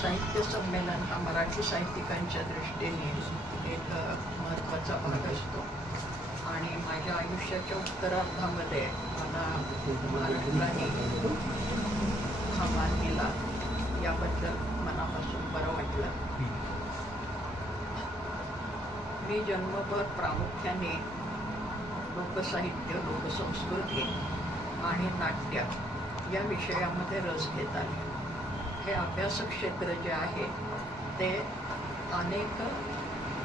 साहित्य संमेलन हा मराठी साहित्यिकांच्या दृष्टीने एक महत्त्वाचा भाग असतो आणि माझ्या आयुष्याच्या उत्तरार्धामध्ये मला महाराष्ट्राने हा मान दिला याबद्दल मनापासून बरं वाटलं. मी जन्मभर प्रामुख्याने लोकसाहित्य, लोकसंस्कृती आणि नाट्य या विषयामध्ये रस घेत आले. हे अभ्यास क्षेत्र जे आहे ते अनेक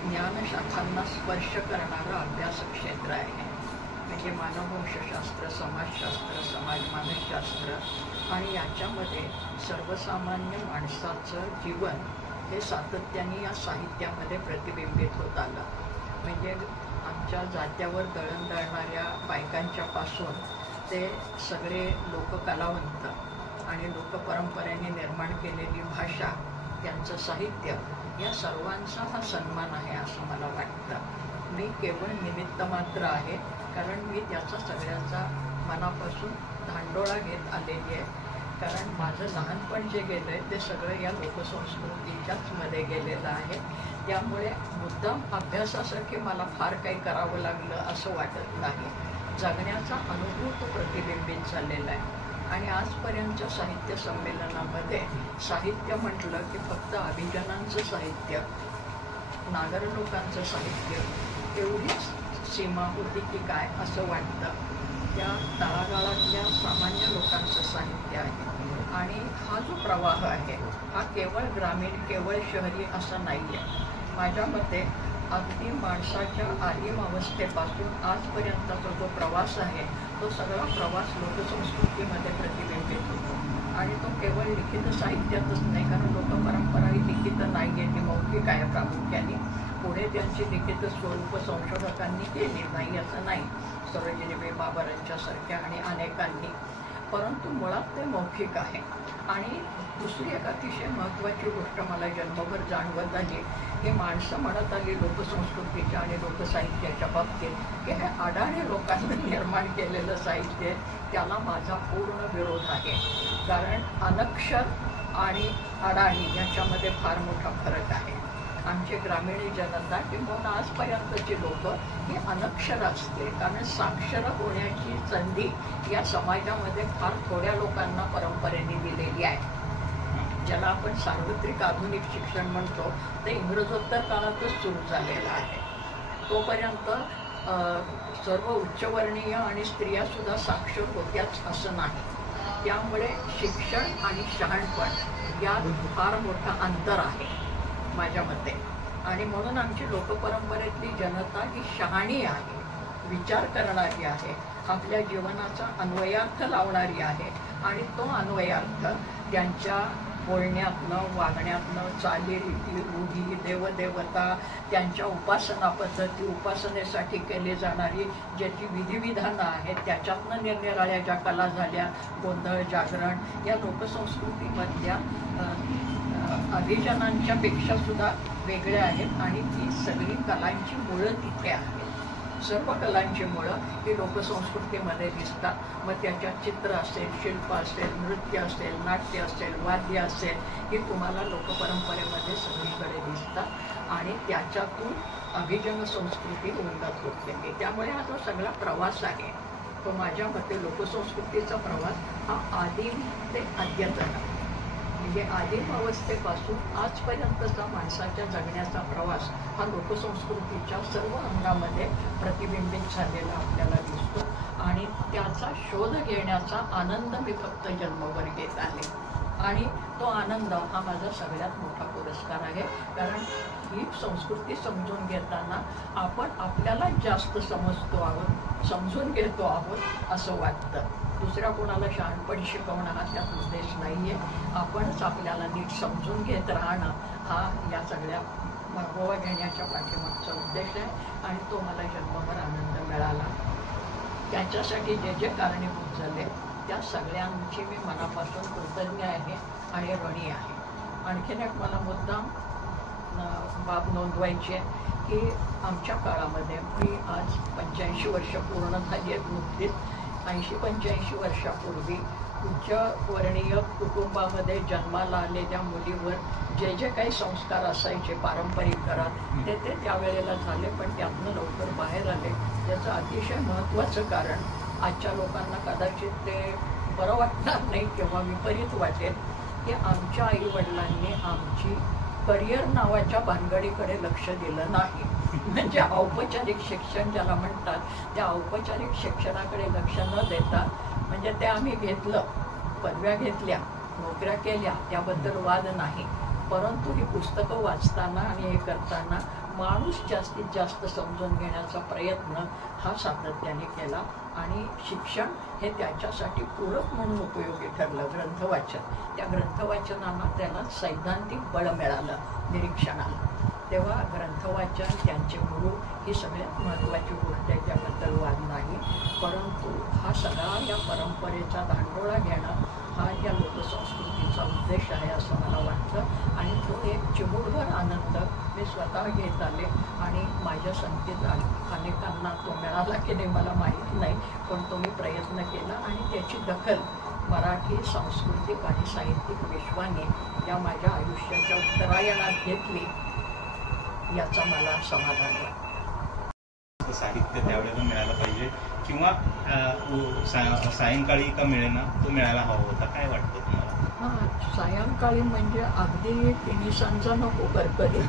ज्ञानशाखांना स्पर्श करणारं अभ्यास क्षेत्र आहे. म्हणजे मानववंशशास्त्र, समाजशास्त्र, समाजमानसशास्त्र आणि याच्यामध्ये सर्वसामान्य माणसाचं जीवन हे सातत्याने या साहित्यामध्ये प्रतिबिंबित होत आलं. म्हणजे आमच्या जात्यावर दळण दळणाऱ्या बायकांच्या पासून ते सगळे लोककलावंत आणि लोकपरंपरेने निर्माण केलेली भाषा, त्यांचं साहित्य, या सर्वांचा हा सन्मान आहे असं मला वाटतं. मी केवळ निमित्त मात्र आहे, कारण मी त्याचा सगळ्याचा मनापासून धांडोळा घेत आलेली आहे. कारण माझं लहानपण जे गेलं आहे ते सगळं या लोकसंस्कृतीच्याच मध्ये गेलेलं आहे. त्यामुळे मुद्दाम अभ्यासासाठी मला फार काही करावं लागलं असं वाटत नाही. जगण्याचा अनुभव तो प्रतिबिंबित झालेला आहे. आणि आजपर्यंतच्या साहित्य संमेलनामध्ये साहित्य म्हटलं की फक्त अभिजनांचं साहित्य, नागर लोकांचं साहित्य एवढीच सीमा होती की काय असं वाटतं. त्या तळागाळातल्या सामान्य लोकांचं साहित्य आहे. आणि हा जो प्रवाह आहे हा केवळ ग्रामीण, केवळ शहरी असं नाही आहे. माझ्या मते अगदी माणसाच्या आदिम अवस्थेपासून आजपर्यंतचा जो प्रवास आहे तो सगळा प्रवास लोकसंस्कृतीमध्ये प्रतिबिंबित होतो. आणि तो केवळ लिखित साहित्यातच नाही, कारण लोकपरंपरा ही लिखित नाही आहे, ती मौखिक आहे प्रामुख्याने. पुढे त्यांची लिखित स्वरूप संशोधकांनी केली नाही असं नाही, सरोजिनी बाबरांच्या सारख्या आणि अनेकांनी, परंतु मुळात ते मौखिक आहे. आणि दुसरी एक अतिशय महत्त्वाची गोष्ट मला जन्मभर जाणवत आली की माणसं म्हणत आली लोकसंस्कृतीच्या आणि लोकसाहित्याच्या बाबतीत की हे अडाणी लोकांनी निर्माण केलेलं साहित्य, त्याला माझा पूर्ण विरोध आहे. कारण अनक्षर आणि अडाणी याच्यामध्ये फार मोठा फरक आहे. आमची ग्रामीण जनता किंवा आजपर्यंतची लोक ही अनक्षर असते, कारण साक्षर होण्याची संधी या समाजामध्ये फार थोड्या लोकांना परंपरेने दिलेली आहे. ज्याला आपण सार्वत्रिक आधुनिक शिक्षण म्हणतो ते इंग्रजोत्तर काळातच सुरू झालेलं आहे. तोपर्यंत सर्व उच्चवर्णीय आणि स्त्रियासुद्धा साक्षर होत्याच असं नाही. त्यामुळे शिक्षण आणि शहाणपण यात फार मोठं अंतर आहे माझ्या मते. आणि म्हणून आमची लोकपरंपरेतली जनता ही शहाणी आहे, विचार करणारी आहे, आपल्या जीवनाचा अन्वयार्थ लावणारी आहे. आणि तो अन्वयार्थ त्यांच्या बोलण्यातनं, वागण्यातनं, चालीरीती, रूढी, देवदेवता, त्यांच्या उपासना पद्धती, उपासनेसाठी केली जाणारी ज्याची विधिविधानं आहेत त्याच्यातनं निरनिराळ्या ज्या कला झाल्या, गोंधळ, जागरण, या लोकसंस्कृतीमधल्या अभिजनांच्या पेक्षा सुद्धा वेगळ्या आहेत. आणि ती सगळी कलांची मुळं तिथे आहेत. सर्व कलांची मुळं ही लोकसंस्कृतीमध्ये दिसतात. मग त्याच्यात चित्र असेल, शिल्प असेल, नृत्य असेल, नाट्य असेल, वाद्य असेल, ही तुम्हाला लोकपरंपरेमध्ये सगळीकडे दिसतात. आणि त्याच्यातून अभिजन संस्कृती उन्नत होत गेली. त्यामुळे हा जो सगळा प्रवास आहे तो माझ्या मते लोकसंस्कृतीचा प्रवास हा आदिम ते अद्यतन, म्हणजे आदिम अवस्थेपासून आजपर्यंतचा माणसाच्या जगण्याचा प्रवास हा लोकसंस्कृतीच्या सर्व अंगामध्ये प्रतिबिंबित झालेला आपल्याला दिसतो. आणि त्याचा शोध घेण्याचा आनंद मी फक्त जन्मभर घेत आहे. आणि तो आनंद हा माझा सगळ्यात मोठा पुरस्कार आहे. कारण ही संस्कृती समजून घेताना आपण आपल्याला जास्त समजतो आहोत, समजून घेतो आहोत असं वाटतं. दुसऱ्या कोणाला शहाणपण शिकवणं हा त्यात उद्देश नाही आहे. आपणच आपल्याला नीट समजून घेत राहणं हा या सगळ्या मागोवा घेण्याच्या पाठीमागचा उद्देश आहे. आणि तो मला जन्मभर आनंद मिळाला. त्याच्यासाठी जे जे कारणीभूत झाले त्या सगळ्यांची मी मनापासून कृतज्ञ आहे आणि ऋणी आहे. आणखीन एक मला मुद्दाम बाब नोंदवायची आहे की आमच्या काळामध्ये, मी आज 85 वर्ष पूर्ण झाली आहेत नुकतीच, 80-85 वर्षापूर्वी उच्चवर्णीय कुटुंबामध्ये जन्माला आलेल्या मुलीवर जे जे काही संस्कार असायचे पारंपरिक घरात ते त्यावेळेला झाले, पण त्यातनं लवकर बाहेर आले. याचं अतिशय महत्त्वाचं कारण आजच्या लोकांना कदाचित ते बरं वाटणार नाही किंवा विपरीत वाटेल की आमच्या आईवडिलांनी आमची करिअर नावाच्या भानगडीकडे लक्ष दिलं नाही. म्हणजे औपचारिक शिक्षण ज्याला म्हणतात त्या औपचारिक शिक्षणाकडे लक्ष न देता, म्हणजे ते आम्ही घेतलं, पदव्या घेतल्या, नोकऱ्या केल्या, त्याबद्दल वाद नाही, परंतु ही पुस्तकं वाचताना आणि हे करताना माणूस जास्तीत जास्त समजून घेण्याचा प्रयत्न हा सातत्याने केला. आणि शिक्षण हे त्याच्यासाठी पूरक म्हणून उपयोगी ठरलं. ग्रंथवाचन, त्या ग्रंथवाचनाला त्याला सैद्धांतिक बळ मिळालं निरीक्षणाला. तेव्हा ग्रंथवाचन, त्यांचे गुरु ही सगळ्यात महत्त्वाची गोष्ट आहे, त्याबद्दल वाद नाही. परंतु हा सगळा या परंपरेचा धांडोळा घेणं हा या लोकसंस्कृतीचा उद्देश आहे असं मला वाटतं. आणि तो एक चिमूटभर आनंद मी स्वतः घेत आले आणि माझ्या संगतीत अनेकांना तो मिळाला की नाही मला माहीत नाही, पण तो मी प्रयत्न केला आणि त्याची दखल मराठी सांस्कृतिक आणि साहित्यिक विश्वाने या माझ्या आयुष्याच्या उत्तरायणात घेतली, याचा मला समाधान आहे. साहित्य त्यावेळेला मिळालं पाहिजे किंवा सायंकाळी का मिळेना तो मिळायला हवा होता, काय वाटतं तुम्हाला? हां, सायंकाळी म्हणजे अगदी टेनिसांचा नको करकरी,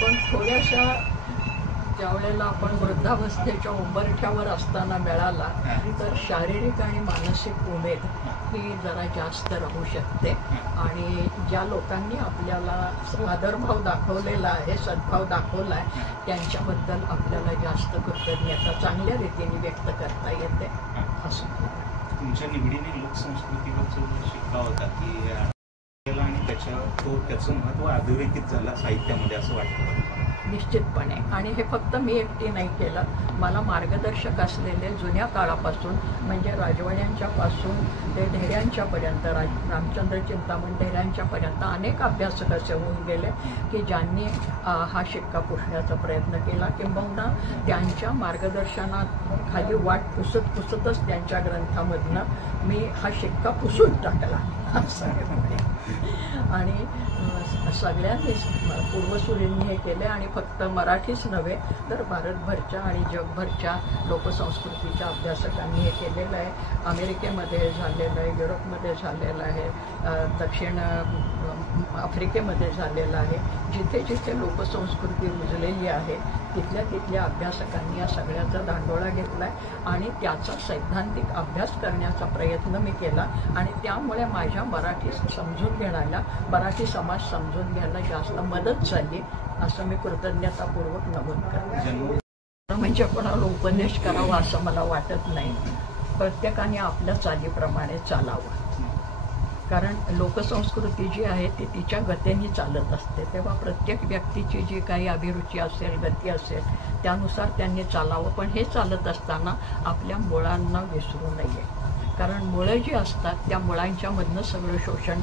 पण थोड्याशा ज्यावेळेला आपण वृद्धावस्थेच्या उंबरठ्यावर असताना मिळाला तर शारीरिक आणि मानसिक उमेद ही जरा जास्त राहू शकते. आणि ज्या लोकांनी आपल्याला आदरभाव दाखवलेला आहे, सद्भाव दाखवला आहे, त्यांच्याबद्दल आपल्याला जास्त कृतज्ञता चांगल्या रीतीने व्यक्त करता येते असं. तुमच्या निवडीने लोकसंस्कृतीवर शिक्का होता की आणि त्याचं महत्त्व अधोरेखित झालं साहित्यामध्ये असं वाटतं? निश्चितपणे. आणि हे फक्त मी एकटी नाही केलं, मला मार्गदर्शक असलेले जुन्या काळापासून म्हणजे राजवाड्यांच्यापासून ते ढेऱ्यांच्यापर्यंत, रामचंद्र चिंतामण ढेऱ्यांच्यापर्यंत अनेक अभ्यासक असे होऊन गेले की ज्यांनी हा शिक्का पुसण्याचा प्रयत्न केला, किंबहुना त्यांच्या मार्गदर्शनात खाली वाट पुसतच त्यांच्या ग्रंथामधनं मी हा शिक्का पुसून टाकला आणि सगळ्यांनीच पूर्वसुरींनी हे केले. आणि फक्त मराठीच नव्हे तर भारतभरच्या आणि जगभरच्या लोकसंस्कृतीच्या अभ्यासकांनी हे केलेलं आहे. अमेरिकेमध्ये झालेलं आहे, युरोपमध्ये झालेलं आहे, दक्षिण आफ्रिकेमध्ये झालेलं आहे. जिथे जिथे लोकसंस्कृती रुजलेली आहे तिथल्या अभ्यासकांनी या सगळ्याचा धांडोळा घेतला आहे आणि त्याचा सैद्धांतिक अभ्यास करण्याचा प्रयत्न मी केला. आणि त्यामुळे माझ्या मराठी समजून घेण्याला, मराठी समाज समजून घ्यायला जास्त मदत झाली असं मी कृतज्ञतापूर्वक नमूद करते. म्हणजे कोणाला उपदेश करावा असं मला वाटत नाही. प्रत्येकाने आपल्या चालीप्रमाणे चालावं, कारण लोकसंस्कृती जी आहे ती तिच्या गतीने चालत असते. तेव्हा प्रत्येक व्यक्तीची जी काही अभिरुची असेल, गती असेल, त्यानुसार त्यांनी चालावं. पण हे चालत असताना आपल्या मुळांना विसरू नये, कारण मुळं जी असतात त्या मुळांच्यामधनं सगळं शोषण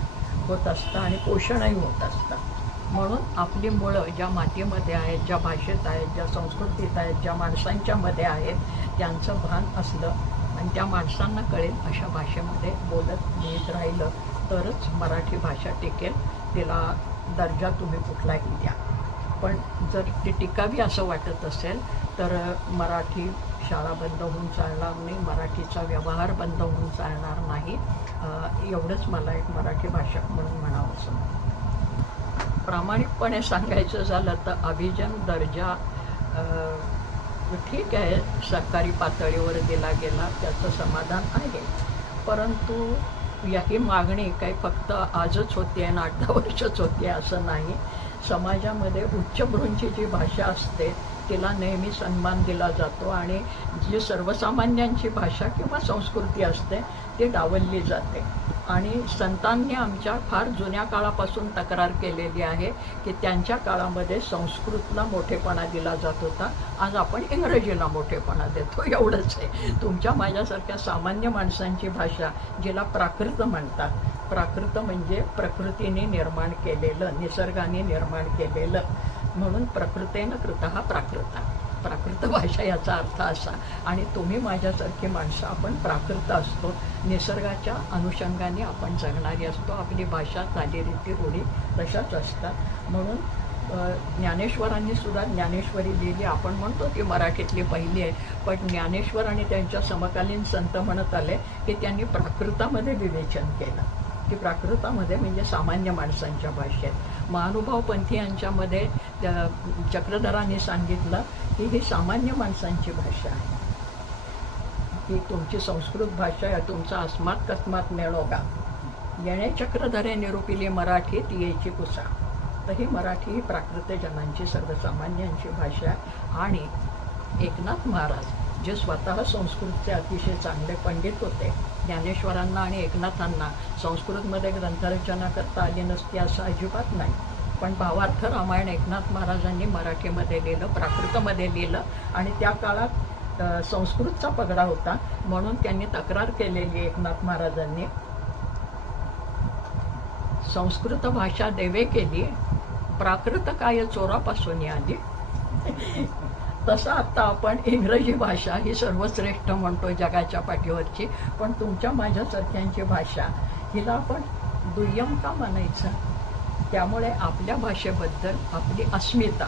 होत असतं आणि पोषणही होत असतं. म्हणून आपली मुळं ज्या मातीमध्ये आहेत, ज्या भाषेत आहेत, ज्या संस्कृतीत आहेत, ज्या माणसांच्या मध्ये आहेत, त्यांचं भान असलं आणि त्या माणसांना कळेल अशा भाषेमध्ये बोलत लिहित राहिलं तरच मराठी भाषा टिकेल. तिला दर्जा तुम्ही कुठलाही द्या, पण जर ती टिकावी असं वाटत असेल तर मराठी शाळा बंद होऊन चालणार नाही, मराठीचा व्यवहार बंद होऊन चालणार नाही. एवढंच मला एक मराठी भाषक म्हणून म्हणावंसं. प्रामाणिकपणे सांगायचं झालं तर अभिजन दर्जा ठीक आहे, सरकारी पातळीवर दिला गेला, त्याचं समाधान आहे. परंतु ही मागणी काही फक्त आजच होती आणि 8-10 वर्षच होती असं नाही. समाजामध्ये उच्चभ्रूंची जी भाषा असते तिला नेहमी सन्मान दिला जातो आणि जी सर्वसामान्यांची भाषा किंवा संस्कृती असते ती डावलली जाते. आणि संतांनी आमच्या फार जुन्या काळापासून तक्रार केलेली आहे की त्यांच्या काळामध्ये संस्कृतला मोठेपणा दिला जात होता, आज आपण इंग्रजीला मोठेपणा देतो, एवढंच आहे. तुमच्या माझ्यासारख्या सामान्य माणसांची भाषा, जिला प्राकृत म्हणतात, प्राकृत म्हणजे प्रकृतीने निर्माण केलेलं, निसर्गाने निर्माण केलेलं, म्हणून प्रकृतेन कृतः प्राकृत. प्राकृत भाषा याचा अर्थ असा. आणि तुम्ही माझ्यासारखी माणसं आपण प्राकृत असतो, निसर्गाच्या अनुषंगाने आपण जगणारी असतो. आपली भाषा, चालीरीती, रूढी तशाच असतात. म्हणून ज्ञानेश्वरांनी सुद्धा ज्ञानेश्वरी लिहिली. आपण म्हणतो ती मराठीतली पहिली आहे, पण ज्ञानेश्वर आणि त्यांच्या समकालीन संत म्हणत आले की त्यांनी प्राकृतामध्ये विवेचन केलं, की प्राकृतामध्ये म्हणजे सामान्य माणसांच्या भाषेत. महानुभाव पंथी यांच्यामध्ये चक्रधरांनी सांगितलं की ही सामान्य माणसांची भाषा आहे, की तुमची संस्कृत भाषा आहे, तुमचा अस्मात कस्मात मेळोगा येणे चक्रधरे निरूपिली मराठीत यायची कुसा. तर ही मराठी ही प्राकृत जनांची, सर्वसामान्यांची भाषा आहे. आणि एकनाथ महाराज जे स्वतः संस्कृतचे अतिशय चांगले पंडित होते, ज्ञानेश्वरांना आणि एकनाथांना संस्कृतमध्ये ग्रंथरचना करता आली नसती असं अजिबात नाही, पण भावार्थ रामायण एकनाथ महाराजांनी मराठीमध्ये लिहिलं, प्राकृतमध्ये लिहिलं. आणि त्या काळात संस्कृतचा पगडा होता, म्हणून त्यांनी तक्रार केलेली एकनाथ महाराजांनी, संस्कृत भाषा देवे केली, प्राकृत काय चोरापासून आली. तसं आता आपण इंग्रजी भाषा ही सर्वश्रेष्ठ म्हणतो जगाच्या पाठीवरची, पण तुमच्या माझ्यासारख्यांची भाषा हिला आपण दुय्यम का मानायचं. त्यामुळे आपल्या भाषेबद्दल आपली अस्मिता,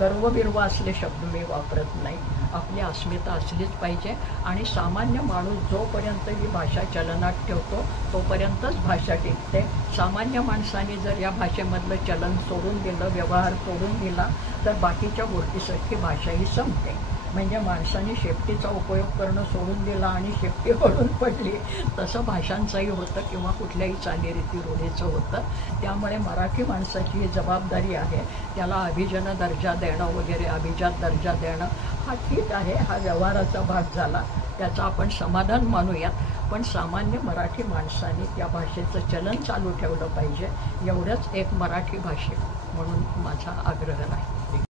गर्वबिर्व असले शब्द मी वापरत नाही, आपली अस्मिता असलीच पाहिजे. आणि सामान्य माणूस जोपर्यंत ही भाषा चलनात ठेवतो तोपर्यंतच भाषा टिकते. सामान्य माणसाने जर या भाषेमधलं चलन सोडून दिलं, व्यवहार सोडून दिला, तर बाकीच्या गोष्टीसाठी भाषा ही संपते. म्हणजे माणसाने शेपटीचा उपयोग करणं सोडून दिला आणि शेपटी पडून पडली, तसं भाषांचंही होतं किंवा कुठल्याही चालीरीती रूढीचं होतं. त्यामुळे मराठी माणसाची ही जबाबदारी आहे, त्याला अभिजन दर्जा देणं वगैरे, अभिजात दर्जा देणं हा ठीक आहे, हा व्यवहाराचा भाग झाला, त्याचं आपण समाधान मानूयात. पण सामान्य मराठी माणसाने त्या भाषेचं चलन चालू ठेवलं पाहिजे, एवढंच एक मराठी भाषिक म्हणून माझा आग्रह आहे.